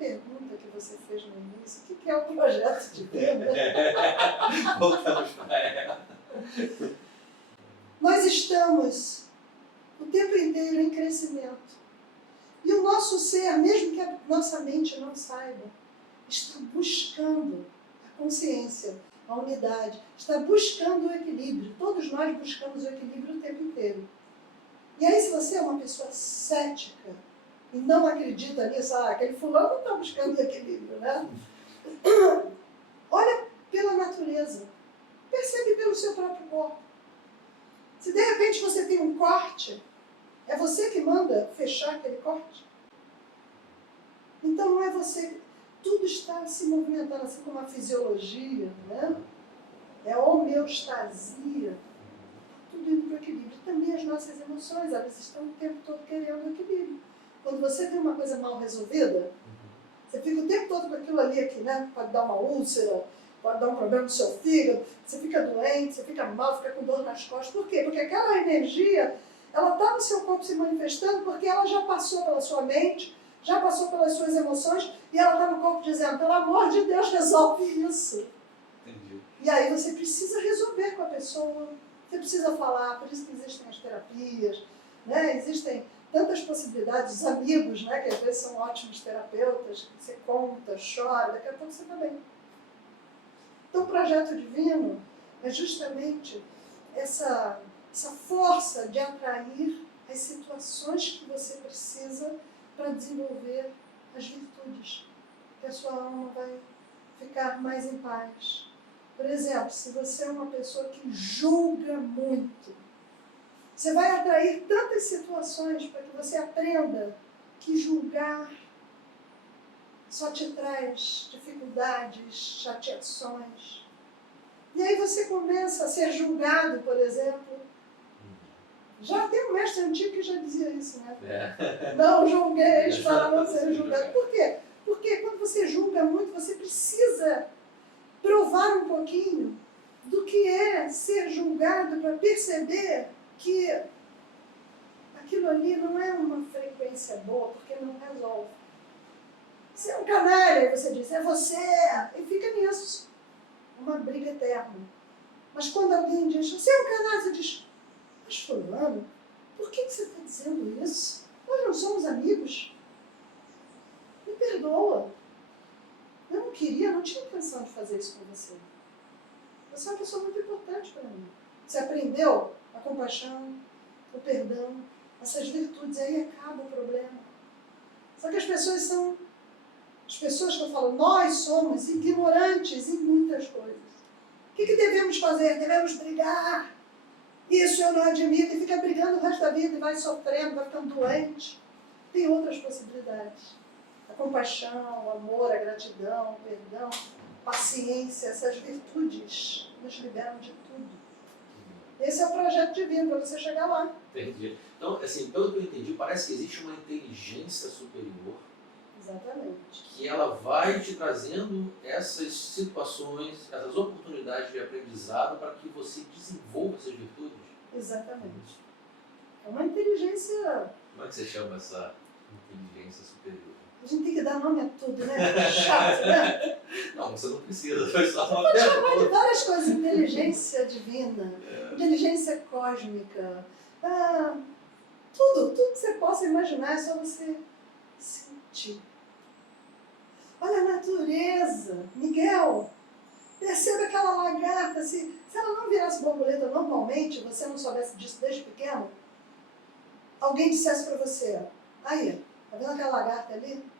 pergunta que você fez no início, o que é o projeto de vida? Voltamos para ela. Nós estamos o tempo inteiro em crescimento. E o nosso ser, mesmo que a nossa mente não saiba, está buscando a consciência, a unidade, está buscando o equilíbrio. Todos nós buscamos o equilíbrio o tempo inteiro. E aí, se você é uma pessoa cética e não acredita nisso, aquele fulano não está buscando o equilíbrio, né? Olha pela natureza, percebe pelo seu próprio corpo. Se de repente você tem um corte, é você que manda fechar aquele corte? Então não é você. Tudo está se movimentando, assim como a fisiologia, né? É a homeostasia. Tudo indo para o equilíbrio. Também as nossas emoções, elas estão o tempo todo querendo equilíbrio. Quando você tem uma coisa mal resolvida, você fica o tempo todo com aquilo ali aqui, né? Pode dar uma úlcera, pode dar um problema no seu fígado, você fica doente, você fica mal, fica com dor nas costas. Por quê? Porque aquela energia, ela está no seu corpo se manifestando porque ela já passou pela sua mente, já passou pelas suas emoções e ela está no corpo dizendo, pelo amor de Deus, resolve isso. Entendi. E aí você precisa resolver com a pessoa, você precisa falar, por isso que existem as terapias, né? Existem tantas possibilidades, os amigos, né? Que às vezes são ótimos terapeutas, que você conta, chora, daqui a pouco você está bem. Então o projeto divino é justamente essa força de atrair as situações que você precisa para desenvolver as virtudes, que a sua alma vai ficar mais em paz. Por exemplo, se você é uma pessoa que julga muito, você vai atrair tantas situações para que você aprenda que julgar só te traz dificuldades, chateações. E aí você começa a ser julgado, por exemplo. Já tem um mestre antigo que já dizia isso, né? Não julgueis para não ser julgado. Por quê? Porque quando você julga muito, você precisa provar um pouquinho do que é ser julgado para perceber que aquilo ali não é uma frequência boa, porque não resolve. Você é um canalha, você diz, é você, e fica nisso. Uma briga eterna. Mas quando alguém diz, você é um canalha, você diz, mas fulano, por que você está dizendo isso? Nós não somos amigos. Me perdoa. Eu não queria, não tinha intenção de fazer isso com você. Você é uma pessoa muito importante para mim. Você aprendeu a compaixão, o perdão, essas virtudes, aí acaba o problema. Só que as pessoas que eu falo, nós somos ignorantes em muitas coisas. O que devemos fazer? Devemos brigar. Isso eu não admito, e fica brigando o resto da vida, e vai sofrendo, vai ficando doente. Tem outras possibilidades. A compaixão, o amor, a gratidão, o perdão, paciência, essas virtudes nos liberam de tudo. Esse é o projeto divino, para você chegar lá. Entendi. Então, assim, pelo que eu entendi, parece que existe uma inteligência superior. Exatamente. Que ela vai te trazendo essas situações, essas oportunidades de aprendizado para que você desenvolva essas virtudes. Exatamente. É uma inteligência... Como é que você chama essa inteligência superior? A gente tem que dar nome a tudo, né? Chato, né? Não, você não precisa, foi só uma Pode pergunta. chamar de várias coisas. Inteligência divina, inteligência cósmica, tudo que você possa imaginar, é só você sentir. Olha a natureza. Miguel, perceba aquela lagarta. Se ela não virasse borboleta normalmente, você não soubesse disso desde pequeno, alguém dissesse para você, aí, tá vendo aquela lagarta ali?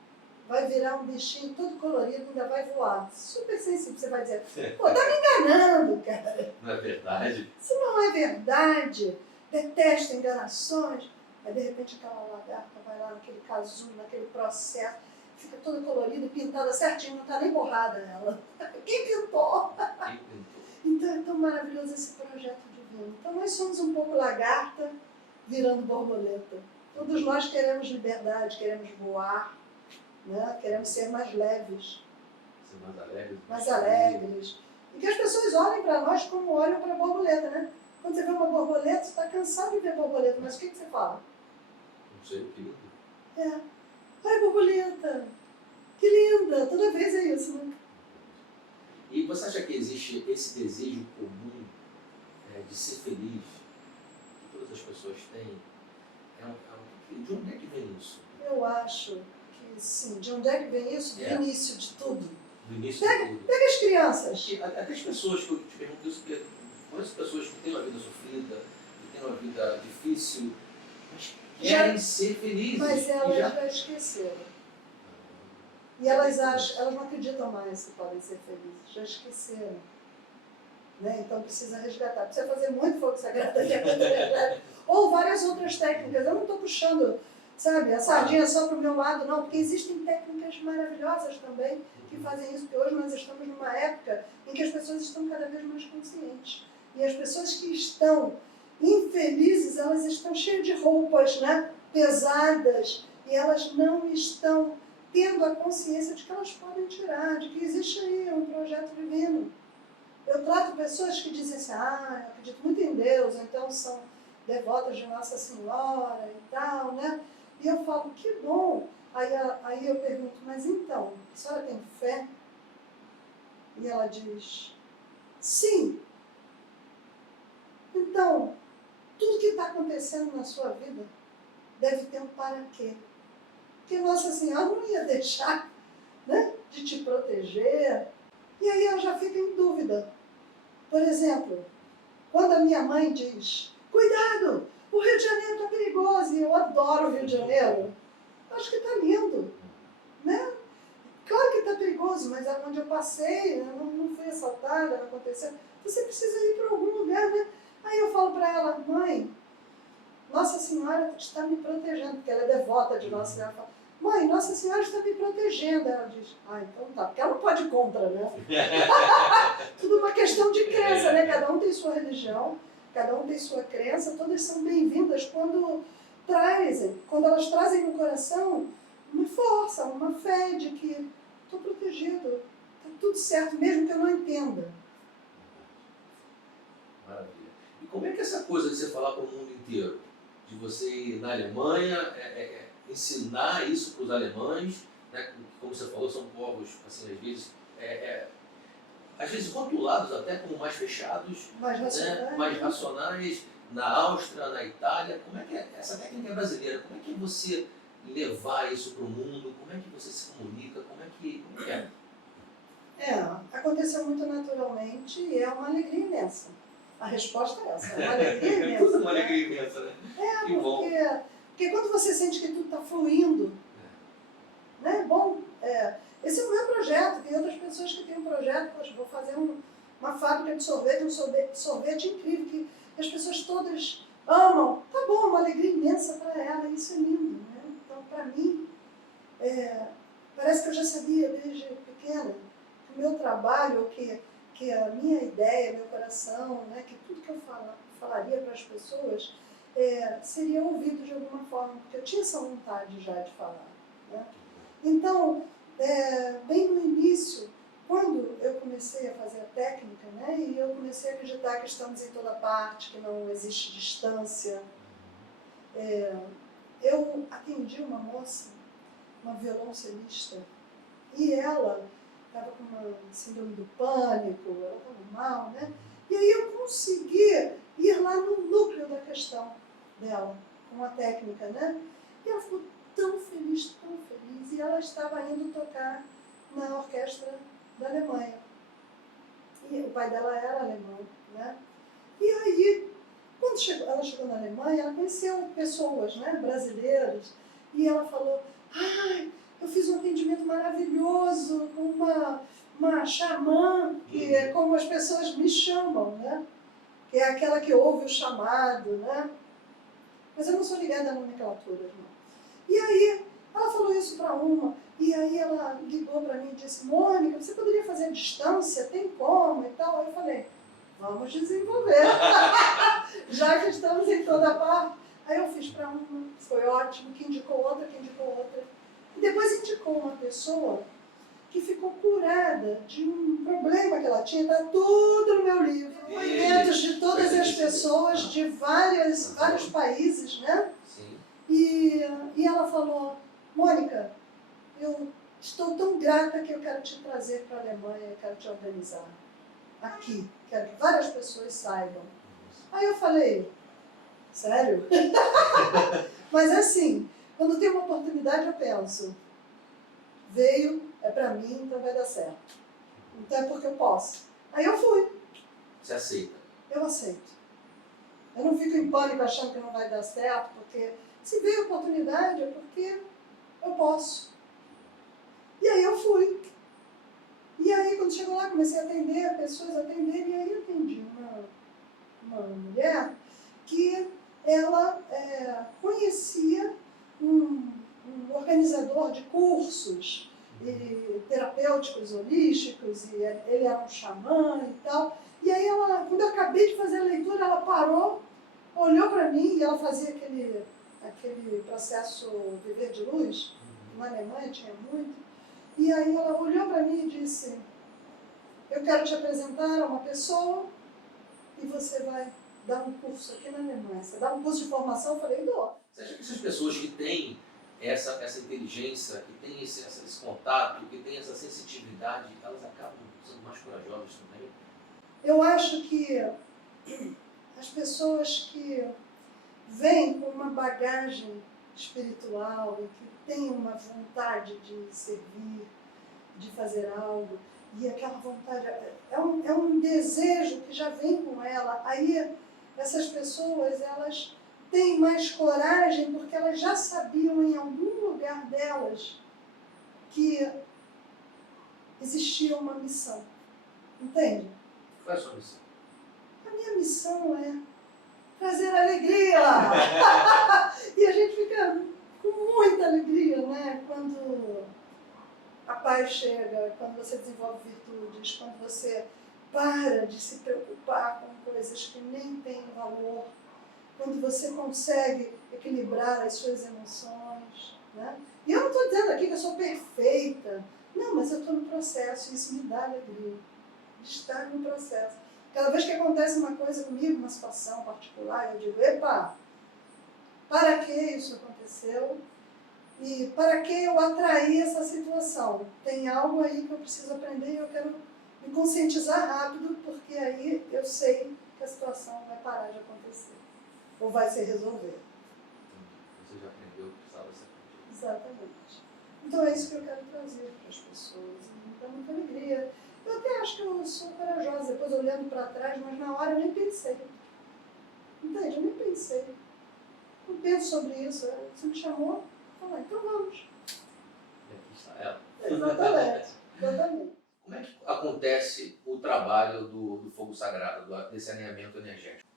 Vai virar um bichinho todo colorido, ainda vai voar. Super sensível, você vai dizer, pô, tá me enganando, cara. Não é verdade? Isso não é verdade. Detesto enganações. Aí, de repente, aquela lagarta vai lá naquele casulo, naquele processo, fica toda colorida, pintada certinho, não tá nem borrada ela. Quem pintou? Quem pintou? Então é tão maravilhoso esse projeto divino. Então nós somos um pouco lagarta virando borboleta. Todos nós queremos liberdade, queremos voar, né? Queremos ser mais leves. Ser mais alegres. Mais alegres. E que as pessoas olhem para nós como olham para a borboleta, né? Quando você vê uma borboleta, você está cansado de ver borboleta, mas o que você fala? Não sei o que. Ai, borboleta, Que linda! Toda vez é isso, né? E você acha que existe esse desejo comum de ser feliz, que todas as pessoas têm? De onde é que vem isso? Eu acho que sim. De onde é que vem isso? Do início de tudo. Do início de tudo. Pega as crianças. Porque até as pessoas que eu te pergunto isso, porque conheço pessoas que têm uma vida sofrida, que têm uma vida difícil, mas querem ser felizes. Mas elas já esqueceram. E elas não acreditam mais que podem ser felizes, já esqueceram. Né? Então precisa resgatar, precisa fazer muito fogo sagrado ou várias outras técnicas. Eu não estou puxando, sabe, a sardinha só para o meu lado, não, porque existem técnicas maravilhosas também que fazem isso, porque hoje nós estamos numa época em que as pessoas estão cada vez mais conscientes. E as pessoas que estão infelizes, elas estão cheias de roupas, né, pesadas, e elas não estão tendo a consciência de que elas podem tirar, de que existe aí um projeto divino. Eu trato pessoas que dizem assim, eu acredito muito em Deus, ou então são devotas de Nossa Senhora e tal, né? E eu falo, que bom. Aí eu pergunto, mas então, a senhora tem fé? E ela diz, sim. Então, tudo que está acontecendo na sua vida deve ter um para quê. Porque Nossa Senhora não ia deixar, né, de te proteger. E aí eu já fico em dúvida. Por exemplo, quando a minha mãe diz, cuidado, o Rio de Janeiro está perigoso, e eu adoro o Rio de Janeiro, acho que está lindo, né? Claro que está perigoso, mas é onde eu passei, eu não fui assaltada, não aconteceu. Você precisa ir para algum lugar, né? Aí eu falo para ela, mãe, Nossa Senhora está me protegendo, porque ela é devota de Nossa Senhora. Fala, mãe, Nossa Senhora está me protegendo. Ela diz, então tá, porque ela não pode ir contra, né? Tudo uma questão de crença, né? Cada um tem sua religião, cada um tem sua crença, todas são bem-vindas quando elas trazem no coração uma força, uma fé de que estou protegido, está tudo certo, mesmo que eu não entenda. Maravilha. E como é que essa coisa de você falar para o mundo inteiro, de você ir na Alemanha, ensinar isso para os alemães, né? Como você falou, são povos, assim, às vezes rotulados até como mais fechados, Mais mais racionais, na Áustria, na Itália. Como é que essa técnica brasileira, como é que você levar isso para o mundo, como é que você se comunica, como é que é? Aconteceu muito naturalmente e é uma alegria imensa. A resposta é essa, é uma alegria imensa. Tudo uma alegria imensa, né? Porque quando você sente que tudo está fluindo, né? Bom, esse é o meu projeto, tem outras pessoas que têm um projeto, poxa, vou fazer uma fábrica de sorvete, um sorvete incrível, que as pessoas todas amam. Tá bom, uma alegria imensa para ela, isso é lindo, né? Então, para mim, parece que eu já sabia desde pequena que o meu trabalho, que a minha ideia, meu coração, né, que tudo que eu falaria para as pessoas seria ouvido de alguma forma, porque eu tinha essa vontade já de falar. Né? Então, bem no início, quando eu comecei a fazer a técnica, né, e eu comecei a acreditar que estamos em toda parte, que não existe distância, eu atendi uma moça, uma violoncelista, e ela estava com uma síndrome do pânico, ela estava mal, né? E aí eu consegui ir lá no núcleo da questão dela, com a técnica, né? E ela ficou tão feliz, e ela estava indo tocar na orquestra da Alemanha. E o pai dela era alemão, né? E aí, quando ela chegou na Alemanha, ela conheceu pessoas, né, brasileiras, e ela falou, eu fiz um atendimento maravilhoso com uma xamã, que é como as pessoas me chamam, né? Que é aquela que ouve o chamado, né? Mas eu não sou ligada a nomenclaturas, não. E aí, ela falou isso para uma, e aí ela ligou para mim e disse, Mônica, você poderia fazer à distância? Tem como e tal? Aí eu falei, vamos desenvolver, já que estamos em toda parte. Aí eu fiz para uma, foi ótimo, que indicou outra, E depois indicou uma pessoa que ficou curada de um problema que ela tinha, está tudo no meu livro. Depoimentos de todas as pessoas de vários países, né? Sim. E ela falou, Mônica, eu estou tão grata que eu quero te trazer para a Alemanha, eu quero te organizar aqui, quero que várias pessoas saibam. Aí eu falei, sério? Mas assim, quando tem uma oportunidade eu penso, veio, é para mim, então vai dar certo. Então é porque eu posso. Aí eu fui. Você aceita? Eu aceito. Eu não fico em pânico achando que não vai dar certo, porque se veio a oportunidade é porque eu posso. E aí eu fui. E aí quando chegou lá, comecei a atender, pessoas atenderem, e aí atendi uma mulher que ela conhecia um organizador de cursos terapêuticos, holísticos, e ele era um xamã e tal. E aí ela, quando eu acabei de fazer a leitura, ela parou, olhou para mim, e ela fazia aquele processo Viver de Luz, na Alemanha tinha muito, e aí ela olhou para mim e disse, eu quero te apresentar a uma pessoa e você vai dar um curso aqui na Alemanha. Você dá um curso de formação? Eu falei, dou. Você acha que essas pessoas que têm essa inteligência, que têm esse contato, que têm essa sensitividade, elas acabam sendo mais corajosas também? Eu acho que as pessoas que vêm com uma bagagem espiritual e que têm uma vontade de servir, de fazer algo, e aquela vontade é um desejo que já vem com ela, aí essas pessoas, elas têm mais coragem porque elas já sabiam em algum lugar delas que existia uma missão. Entende? Qual é a sua missão? A minha missão é trazer alegria. E a gente fica com muita alegria, né? Quando a paz chega, quando você desenvolve virtudes, quando você para de se preocupar com coisas que nem têm valor, quando você consegue equilibrar as suas emoções, né? E eu não estou dizendo aqui que eu sou perfeita, não, mas eu estou no processo e isso me dá alegria, de estar no processo. Cada vez que acontece uma coisa comigo, uma situação particular, eu digo, epa, para que isso aconteceu? E para que eu atraí essa situação? Tem algo aí que eu preciso aprender e eu quero me conscientizar rápido, porque aí eu sei que a situação vai parar de acontecer. Ou vai se resolver. Você já aprendeu o que precisava ser aprendido. Exatamente. Então é isso que eu quero trazer para as pessoas. Me dá muita alegria. Eu até acho que eu sou corajosa, depois olhando para trás, mas na hora eu nem pensei. Entende? Eu nem pensei. Não penso sobre isso. Você me chamou, falei, então vamos. E aqui está ela. Exatamente. Exatamente. Como é que acontece o trabalho do fogo sagrado, desse alinhamento energético?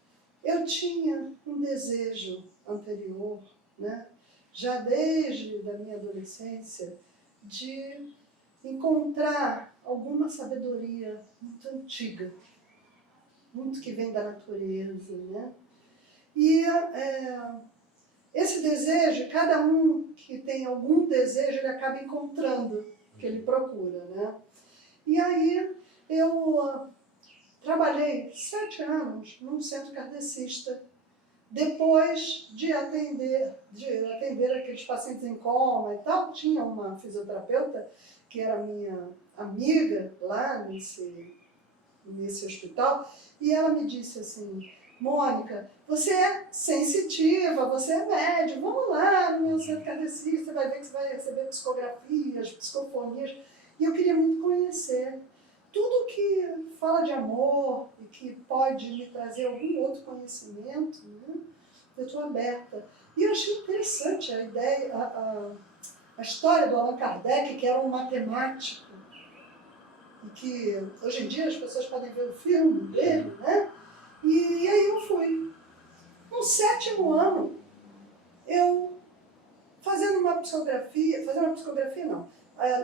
Eu tinha um desejo anterior, né, já desde a minha adolescência, de encontrar alguma sabedoria muito antiga, muito que vem da natureza, né? E esse desejo, cada um que tem algum desejo, ele acaba encontrando o que ele procura, né? E aí eu trabalhei 7 anos num centro kardecista, depois de atender aqueles pacientes em coma e tal. Tinha uma fisioterapeuta que era minha amiga lá nesse hospital, e ela me disse assim, Mônica, você é sensitiva, você é médium, vamos lá no meu centro kardecista, você vai ver que você vai receber psicografias, psicofonias, e eu queria muito conhecer tudo que fala de amor e que pode me trazer algum outro conhecimento, né? Eu estou aberta. E eu achei interessante a ideia, a história do Allan Kardec, que era um matemático, e que hoje em dia as pessoas podem ver o filme dele, né? E aí eu fui. No 7º ano, eu fazendo uma psicografia não,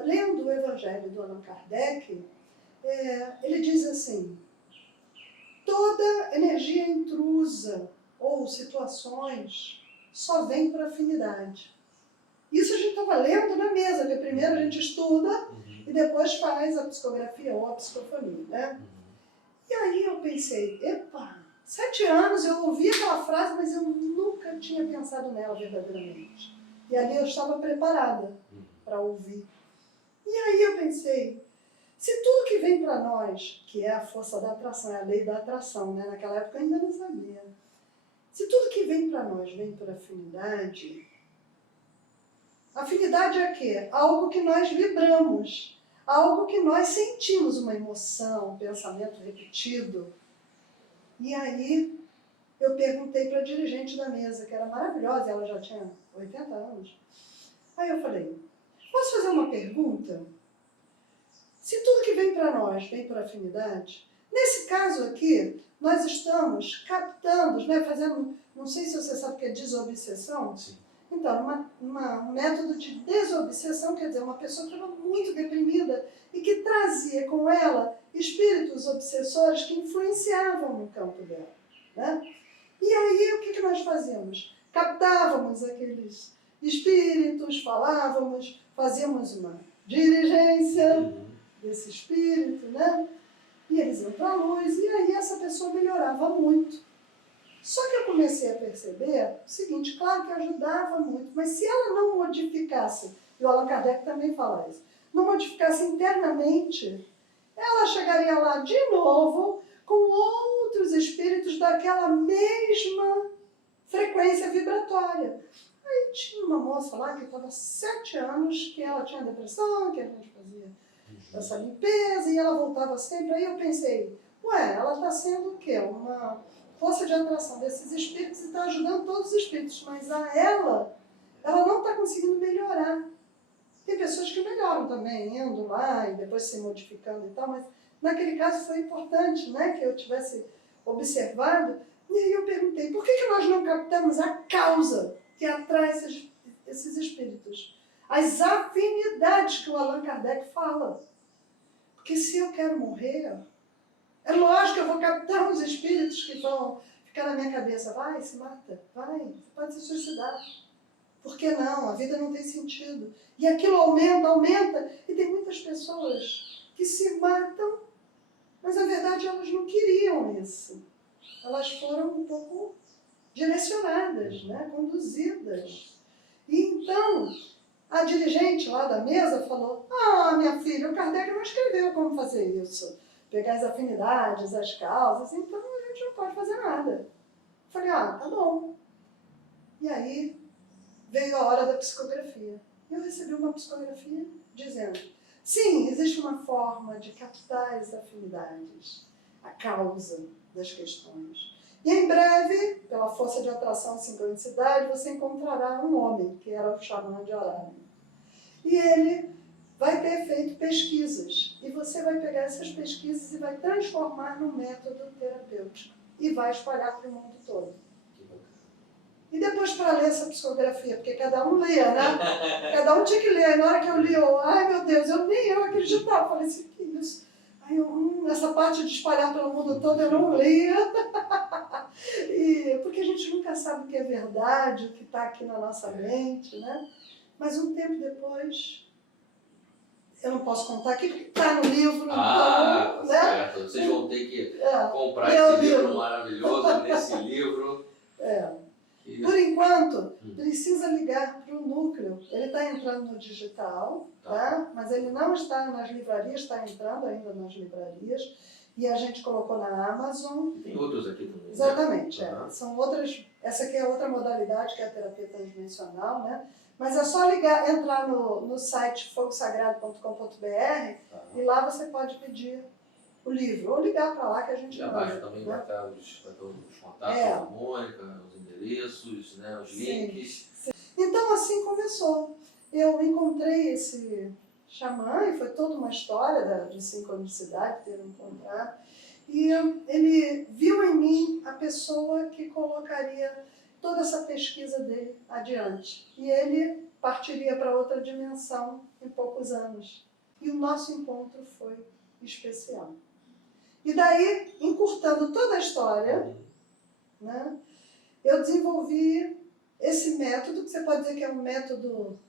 lendo o Evangelho do Allan Kardec, ele diz assim, toda energia intrusa ou situações só vem por afinidade. Isso a gente estava lendo na mesa, porque primeiro a gente estuda e depois faz a psicografia ou a psicofonia, né? E aí eu pensei, epa, 7 anos eu ouvi aquela frase, mas eu nunca tinha pensado nela verdadeiramente. E ali eu estava preparada para ouvir. E aí eu pensei, se tudo que vem para nós, que é a força da atração, é a lei da atração, né? Naquela época eu ainda não sabia. Se tudo que vem para nós vem por afinidade, afinidade é o quê? Algo que nós vibramos, algo que nós sentimos, uma emoção, um pensamento repetido. E aí eu perguntei para a dirigente da mesa, que era maravilhosa, ela já tinha 80 anos. Aí eu falei, posso fazer uma pergunta? Se tudo que vem para nós vem por afinidade, nesse caso aqui, nós estamos captando, né, fazendo, não sei se você sabe o que é desobsessão. Sim. Então, um método de desobsessão, quer dizer, uma pessoa que estava muito deprimida e que trazia com ela espíritos obsessores que influenciavam no campo dela. Né? E aí, o que nós fazíamos? Captávamos aqueles espíritos, falávamos, fazíamos uma diligência desse espírito, né? E eles iam para a luz, e aí essa pessoa melhorava muito. Só que eu comecei a perceber o seguinte, claro que ajudava muito, mas se ela não modificasse, e o Allan Kardec também fala isso, não modificasse internamente, ela chegaria lá de novo com outros espíritos daquela mesma frequência vibratória. Aí tinha uma moça lá que estava há 7 anos, que ela tinha depressão, que a gente fazia essa limpeza, e ela voltava sempre. Aí eu pensei, ué, ela está sendo o quê? Uma força de atração desses espíritos e está ajudando todos os espíritos, mas ela não está conseguindo melhorar. Tem pessoas que melhoram também, indo lá e depois se modificando e tal, mas naquele caso foi importante, né, que eu tivesse observado. E aí eu perguntei, por que nós não captamos a causa que atrai esses espíritos? As afinidades que o Allan Kardec fala. Porque se eu quero morrer, é lógico que eu vou captar uns espíritos que vão ficar na minha cabeça. Vai, se mata, vai, você pode se suicidar. Por que não? A vida não tem sentido. E aquilo aumenta, aumenta. E tem muitas pessoas que se matam, mas na verdade elas não queriam isso. Elas foram um pouco direcionadas, né? Conduzidas. E então, a dirigente lá da mesa falou, minha filha, o Kardec não escreveu como fazer isso. Pegar as afinidades, as causas, então a gente não pode fazer nada. Eu falei, tá bom. E aí veio a hora da psicografia. E eu recebi uma psicografia dizendo, sim, existe uma forma de captar as afinidades, a causa das questões. E em breve, pela força de atração e sincronicidade, você encontrará um homem, que era o xamã de Arara. E ele vai ter feito pesquisas. E você vai pegar essas pesquisas e vai transformar num método terapêutico. E vai espalhar para o mundo todo. E depois para ler essa psicografia, porque cada um lia, né? Cada um tinha que ler. Na hora que eu li, ai meu Deus, nem eu acreditava. Falei assim, que isso? Aí essa parte de espalhar pelo mundo todo eu não lia. Porque a gente nunca sabe o que é verdade, o que está aqui na nossa mente, né? Mas um tempo depois, eu não posso contar aqui, porque está no livro. Então, né? certo. Vocês vão ter que comprar esse livro maravilhoso, nesse livro. Por enquanto, precisa ligar para o núcleo. Ele está entrando no digital, tá? Mas ele não está nas livrarias, está entrando ainda nas livrarias. E a gente colocou na Amazon. Tem outros aqui também. Exatamente, são outras. Essa aqui é outra modalidade, que é a terapia transdimensional, né? Mas é só entrar no site fogosagrado.com.br e lá você pode pedir o livro, ou ligar para lá que a gente manda. E abaixo também vai estar os contatos da Mônica, os endereços, né, os links. Sim. Então assim começou. Eu encontrei esse xamã, e foi toda uma história de sincronicidade, ter encontrado. E ele viu em mim a pessoa que colocaria toda essa pesquisa dele adiante. E ele partiria para outra dimensão em poucos anos. E o nosso encontro foi especial. E daí, encurtando toda a história, né, eu desenvolvi esse método, que você pode dizer que é um método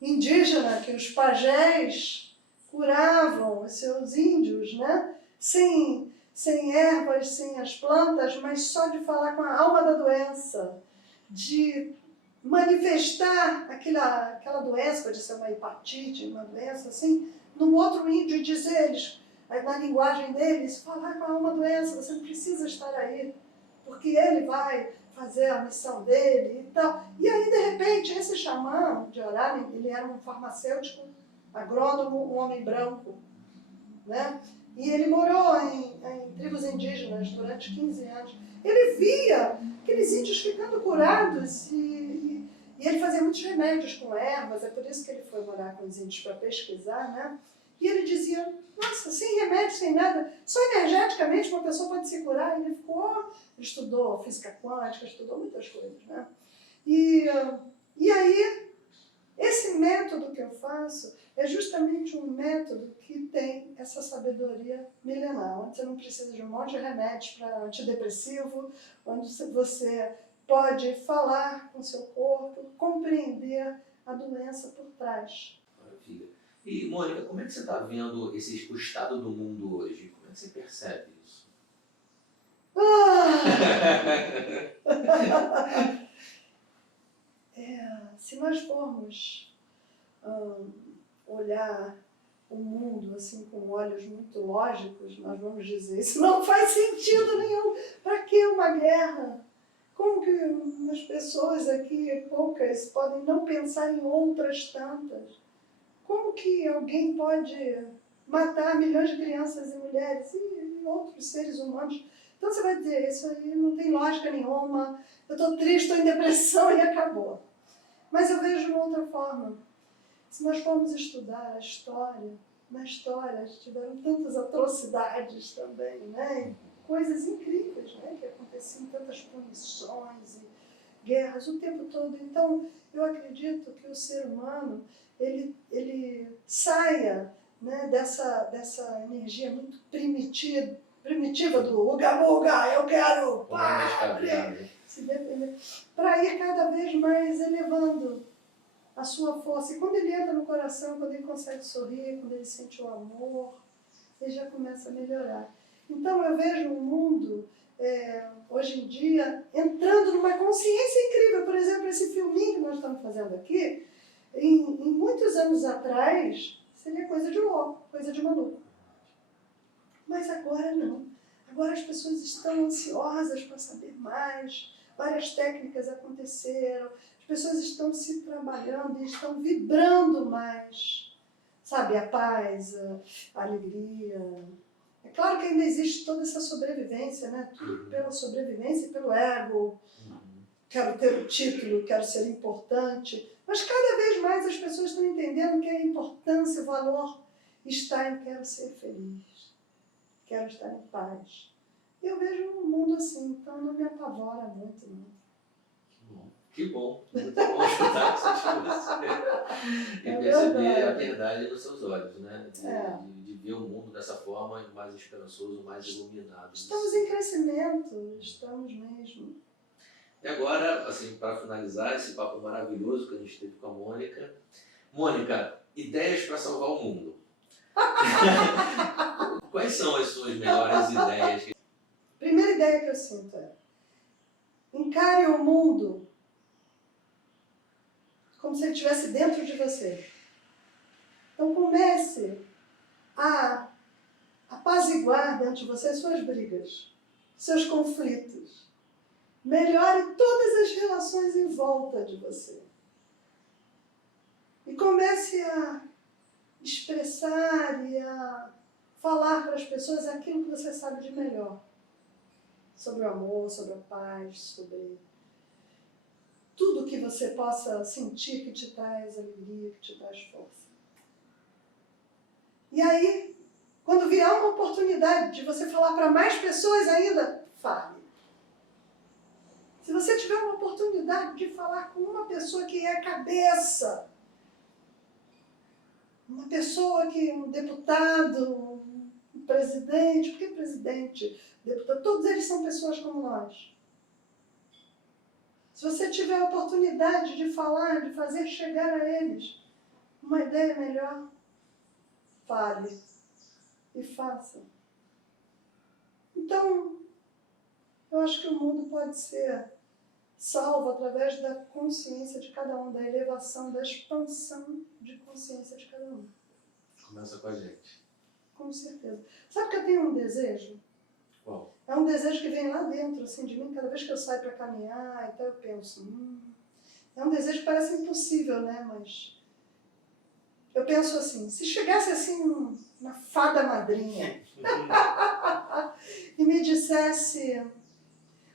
indígena, que os pajés curavam os seus índios, né, sem ervas, sem as plantas, mas só de falar com a alma da doença, de manifestar aquela doença, pode ser uma hepatite, uma doença assim, num outro índio e dizer eles, na linguagem deles, falar com a alma doença, você não precisa estar aí, porque ele vai fazer a missão dele e tal. E aí, de repente, esse xamã de Orá, ele era um farmacêutico, agrônomo, um homem branco, né? E ele morou em tribos indígenas durante 15 anos. Ele via aqueles índios ficando curados e ele fazia muitos remédios com ervas, é por isso que ele foi morar com os índios para pesquisar, né? E ele dizia, nossa, sem remédio, sem nada, só energeticamente uma pessoa pode se curar. E ele ficou, estudou física quântica, estudou muitas coisas, né? E aí, esse método que eu faço é justamente um método que tem essa sabedoria milenar, onde você não precisa de um monte de remédios para antidepressivo, onde você pode falar com o seu corpo, compreender a doença por trás. Maravilha. E, Mônica, como é que você está vendo o estado do mundo hoje? Como é que você percebe isso? Se nós formos olhar o mundo assim com olhos muito lógicos, nós vamos dizer, isso não faz sentido nenhum. Para que uma guerra? Como que as pessoas aqui, poucas, podem não pensar em outras tantas? Como que alguém pode matar milhões de crianças e mulheres e outros seres humanos? Então você vai dizer, isso aí não tem lógica nenhuma, eu estou triste, estou em depressão e acabou. Mas eu vejo de uma outra forma. Se nós formos estudar a história, na história tiveram tantas atrocidades também, né? Coisas incríveis, né? Que aconteciam, tantas punições e guerras o tempo todo. Então, eu acredito que o ser humano, ele saia, né, dessa energia muito primitiva do uga-uga, eu quero, se defender, para ir cada vez mais elevando a sua força. E quando ele entra no coração, quando ele consegue sorrir, quando ele sente o amor, ele já começa a melhorar. Então eu vejo o mundo, hoje em dia, entrando numa consciência incrível. Por exemplo, esse filminho que nós estamos fazendo aqui, em muitos anos atrás, seria coisa de louco, coisa de maluco. Mas agora não. Agora as pessoas estão ansiosas para saber mais, várias técnicas aconteceram, as pessoas estão se trabalhando e estão vibrando mais, sabe, a paz, a alegria. É claro que ainda existe toda essa sobrevivência, né? Tudo pela sobrevivência e pelo ego. Quero ter o título, quero ser importante. Mas cada vez mais as pessoas estão entendendo que a importância, o valor está em quero ser feliz, quero estar em paz. E eu vejo um mundo assim, então não me apavora muito, não. Que bom, muito bom escutar isso de você. E perceber a verdade nos seus olhos, né? De ver o mundo dessa forma mais esperançoso, mais iluminado. Estamos em crescimento, estamos mesmo. E agora, assim, para finalizar esse papo maravilhoso que a gente teve com a Mônica. Mônica, ideias para salvar o mundo. Quais são as suas melhores ideias? Primeira ideia que eu sinto é: encare o mundo como se ele estivesse dentro de você. Então comece a apaziguar dentro de você suas brigas, seus conflitos. Melhore todas as relações em volta de você. E comece a expressar e a falar para as pessoas aquilo que você sabe de melhor. Sobre o amor, sobre a paz, sobre tudo que você possa sentir que te traz alegria, que te traz força. E aí, quando vier uma oportunidade de você falar para mais pessoas ainda, fale. Se você tiver uma oportunidade de falar com uma pessoa que é cabeça, uma pessoa que, um deputado, um presidente, por que presidente, deputado, todos eles são pessoas como nós. Se você tiver a oportunidade de falar, de fazer chegar a eles uma ideia melhor, fale e faça. Então, eu acho que o mundo pode ser salvo através da consciência de cada um, da elevação, da expansão de consciência de cada um. Começa com a gente. Com certeza. Sabe que eu tenho um desejo? Qual? É um desejo que vem lá dentro, assim, de mim. Cada vez que eu saio para caminhar, então eu penso, é um desejo que parece impossível, né? Mas eu penso assim, se chegasse assim uma fada madrinha e me dissesse,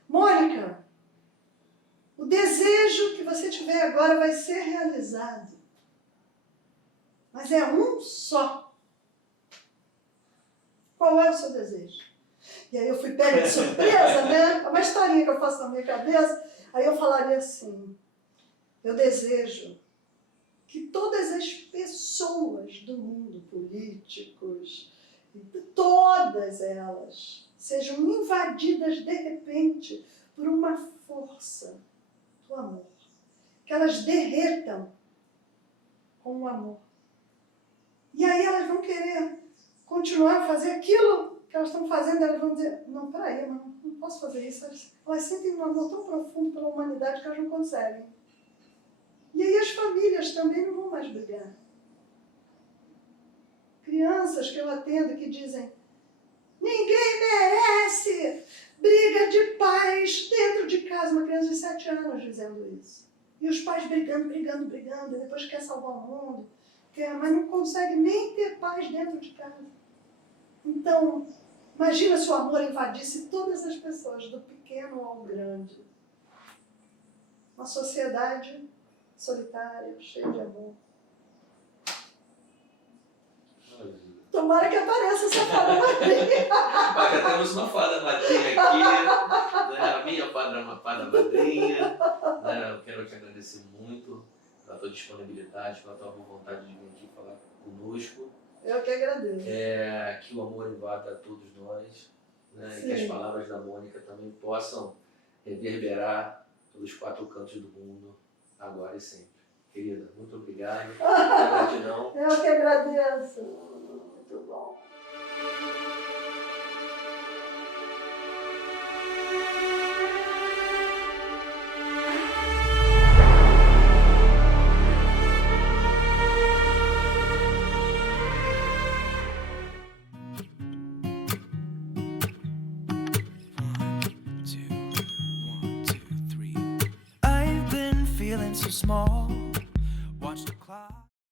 Mônica, o desejo que você tiver agora vai ser realizado. Mas é um só. Qual é o seu desejo? E aí eu fui pega de surpresa, né? É uma historinha que eu faço na minha cabeça. Aí eu falaria assim, eu desejo que todas as pessoas do mundo, políticos, todas elas, sejam invadidas de repente por uma força do amor. Que elas derretam com o amor. E aí elas vão querer continuar a fazer aquilo que elas estão fazendo, elas vão dizer, não, peraí, eu não posso fazer isso. Elas sentem um amor tão profundo pela humanidade que elas não conseguem. E aí as famílias também não vão mais brigar. Crianças que eu atendo que dizem, ninguém merece briga de pais dentro de casa. Uma criança de 7 anos dizendo isso. E os pais brigando, e depois quer salvar o mundo, mas não consegue nem ter paz dentro de casa. Então, imagina se o amor invadisse todas as pessoas, do pequeno ao grande. Uma sociedade solitária, cheia de amor. Tomara que apareça essa fada madrinha. Já temos uma fada madrinha aqui, né? A minha fada é uma fada madrinha. Né? Eu quero te agradecer muito pela tua disponibilidade, pela tua vontade de vir aqui falar conosco. Eu que agradeço. Que o amor invada a todos nós, né? E que as palavras da Mônica também possam reverberar pelos 4 cantos do mundo, agora e sempre. Querida, muito obrigado. Gratidão. Eu que agradeço. Muito bom. I've been feeling so small.